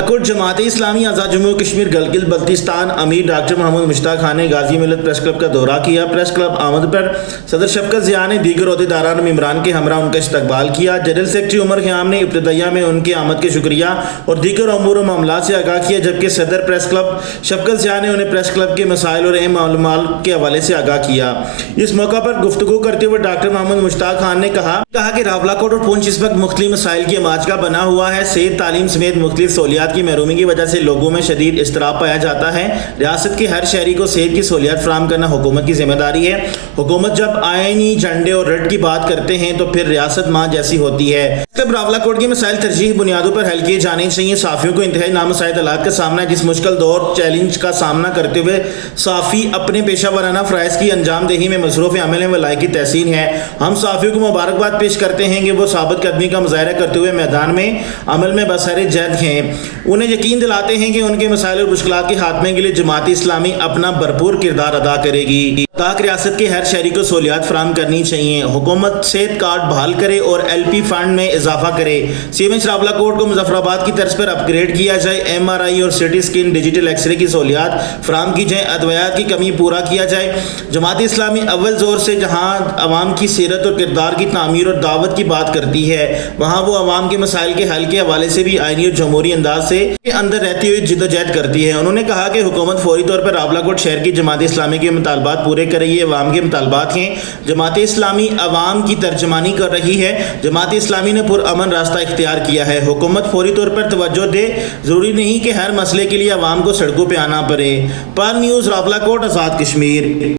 Coat Jamaat Islami आज़ाद जम्मू कश्मीर गलगित बल्तिस्तान अमीर doctor Mohammad Mushtaq Khan ने गाजी मिलत प्रेस क्लब का दौरा किया। प्रेस क्लब आमद पर सदर शफकत ज़िया ने दीगर अहदेदारान इमरान के हमरा उनका इस्तकबाल किया। जनरल सेक्रेटरी उमर ख़याम ने इब्तदाइया में उनके आमद के शुक्रिया और दीगर अमूर मामला से आगाह किया, जबकि सदर प्रेस क्लब शफकत ज़िया ने उन्हें प्रेस क्लब के मसाइल और अहम मालूमात के हवाले से आगाह किया। इस मौका पर गुफ्तगू करते हुए डॉक्टर मोहम्मद मुश्ताक खान ने कहा कि रावलाकोट और पुंछ इस वक्त मुख्तलिफ मसाइल की अमाज का बना हुआ है। सेहत, तालीम समेत मुख्तलिफ सहूलियात की महरूमी की वजह से लोगों में शदीद इज़्तिराब पाया जाता है। रियासत के हर शहरी को सेहत की सहूलियात फराहम करना हुकूमत की जिम्मेदारी है। हुकूमत जब आईनी झंडे और रट की बात करते हैं तो फिर रियासत माँ जैसी होती है। तब रावलाकोट के मसाइल तरजीह बुनियादों पर हल किए जाने चाहिए। साफ़ियों को इंतहाई नामुसाइद हालात का सामना है, जिस मुश्किल दौर चैलेंज का सामना करते हुए साफ़ी अपने पेशा वराना फ़राइज़ की अंजाम दही में मसरूफ़ अमल है, वलाई की तहसीन है। हम साफ़ियों को मुबारकबाद पेश करते हैं कि वो साबित कदमी का मुज़ाहरा करते हुए मैदान में अमल में बसर जद हैं। उन्हें यकीन दिलाते हैं कि उनके मसाइल और मुश्किलात के खात्मे के लिए जमात इस्लामी अपना भरपूर किरदार अदा करेगी। ताकि रियासत के हर शहरी को सहूलियात फराहम करनी चाहिए। हुकूमत सेहत कार्ड बहाल करे और LP फंड में इजाफा करे। CMH रावलाकोट को मुजफ्फराबाद की तर्ज पर अपग्रेड किया जाए। MRI और CT स्कैन डिजिटल एक्सरे की सहूलियात फराहम की जाए। अदवियात की कमी पूरा किया जाए। जमात इस्लामी अव्वल जोर से जहाँ अवाम की सीरत और किरदार की तामीर और दावत की बात करती है, वहाँ वो अवाम के मसाइल के हल के हवाले से भी आईनी और जमहूरी अंदाज से अंदर रहती हुई जिद्दोजहद करती है। उन्होंने कहा कि हुकूमत फौरी तौर पर रावलाकोट शहर की जमात इस्लामी के मुतालबात पूरे कर रही है। अवाम के मुतालबात हैं। जमात इस्लामी अवाम की तर्जमानी कर रही है। जमात इस्लामी ने पुरअमन रास्ता इख्तियार किया है। हुकूमत फौरी तौर पर तवज्जो दे। ज़रूरी नहीं कि हर मसले के लिए अवाम को सड़कों पर आना पड़े। पाल न्यूज़ रावलाकोट, आज़ाद कश्मीर।